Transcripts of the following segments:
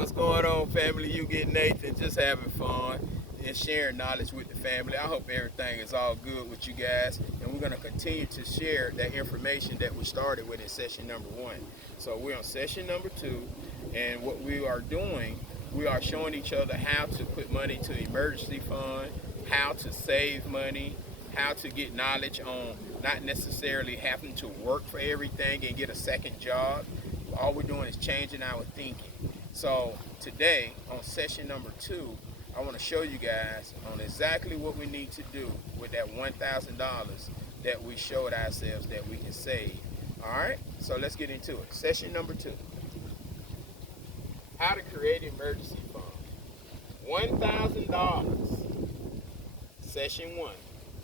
What's going on, family? You get Nathan, just having fun and sharing knowledge with the family. I hope everything is all good with you guys, and we're going to continue to share that information that we started with in session number 1. So we're on session number 2, and what we are doing, we are showing each other how to put money to emergency fund, how to save money, how to get knowledge on not necessarily having to work for everything and get a second job. All we're doing is changing our thinking. So today on session number 2, I want to show you guys on exactly what we need to do with that $1,000 that we showed ourselves that we can save. All right, so let's get into it. Session number 2, how to create emergency fund. $1,000. Session 1,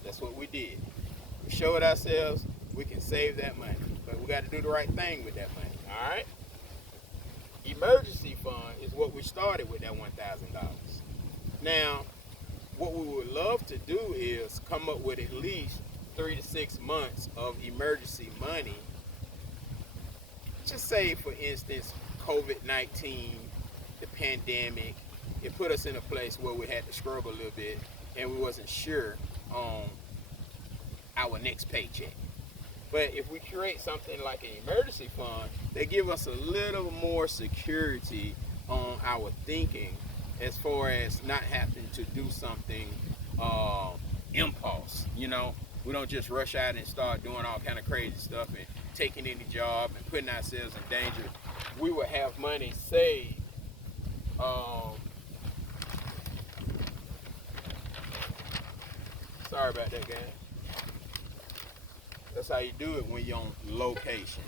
that's what we did. We showed ourselves we can save that money, but we got to do the right thing with that money. All right. Emergency fund is what we started with that $1,000. Now, what we would love to do is come up with at least 3 to 6 months of emergency money. Just say, for instance, COVID-19, the pandemic, it put us in a place where we had to struggle a little bit and we wasn't sure on our next paycheck. But if we create something like an emergency fund, they give us a little more security on our thinking as far as not having to do something impulse. We don't just rush out and start doing all kind of crazy stuff and taking any job and putting ourselves in danger. We will have money saved. Sorry about that, guys. That's how you do it when you're on location.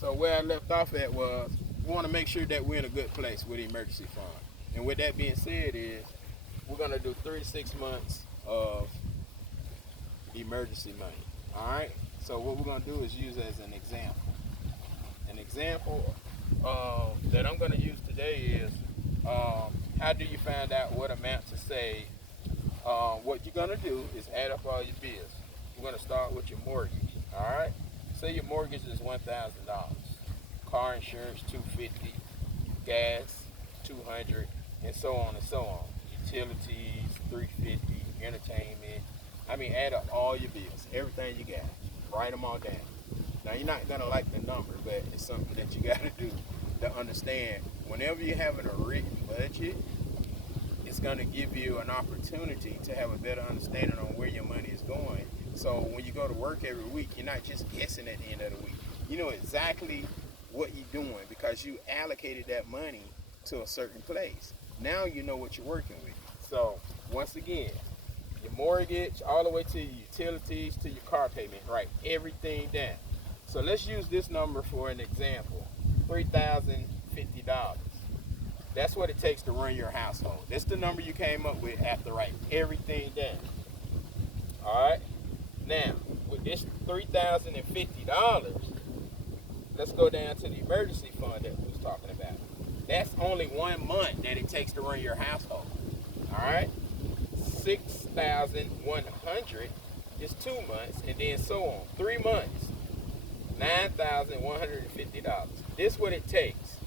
So where I left off at was, we want to make sure that we're in a good place with the emergency fund. And with that being said is, we're going to do 3 to 6 months of emergency money. All right? So what we're going to do is use as an example. An example that I'm going to use today is, how do you find out what amount to save? What you're going to do is add up all your bills. We're going to start with your mortgage. All right? Say your mortgage is $1,000. Car insurance, $250. Gas, $200, and so on and so on. Utilities, $350. Entertainment. Add up all your bills, everything you got. Write them all down. Now, you're not going to like the number, but it's something that you got to do to understand. Whenever you're having a written budget, it's going to give you an opportunity to have a better understanding on where your money is going. So when you go to work every week, you're not just guessing at the end of the week. You know exactly what you're doing because you allocated that money to a certain place. Now you know what you're working with. So once again, your mortgage all the way to your utilities to your car payment, write everything down. So let's use this number for an example, $3,050. That's what it takes to run your household. That's the number you came up with after writing everything down. All right. Now, with this $3,050, let's go down to the emergency fund that we was talking about. That's only 1 month that it takes to run your household. All right. 6,100 is 2 months, and then so on. 3 months, $9,150. This is what it takes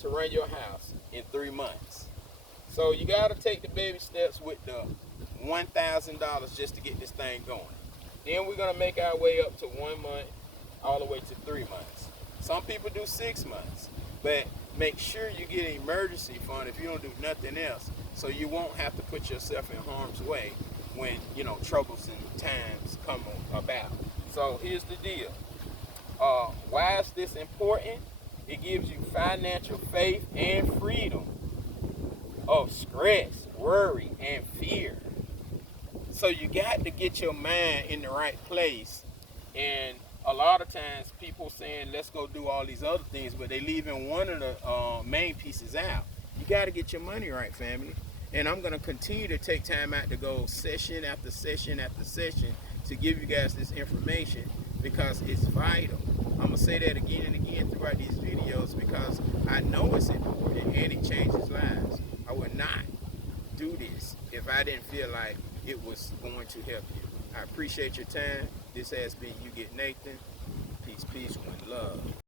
to run your house in 3 months. So you got to take the baby steps with the $1,000 just to get this thing going. Then we're going to make our way up to 1 month all the way to 3 months. Some people do 6 months, but make sure you get an emergency fund if you don't do nothing else, so you won't have to put yourself in harm's way when troublesome times come about. So here's the deal. Why is this important? It gives you financial faith and freedom of stress, worry, and fear. So you got to get your mind in the right place. And a lot of times people saying, let's go do all these other things, but they leaving one of the main pieces out. You got to get your money right, family. And I'm going to continue to take time out to go session after session after session to give you guys this information because it's vital. I'm going to say that again and again throughout these videos because I know it's important and it changes lives. I would not do this if I didn't feel like it was going to help you. I appreciate your time. This has been You Get Nathan. Peace. Peace, one love.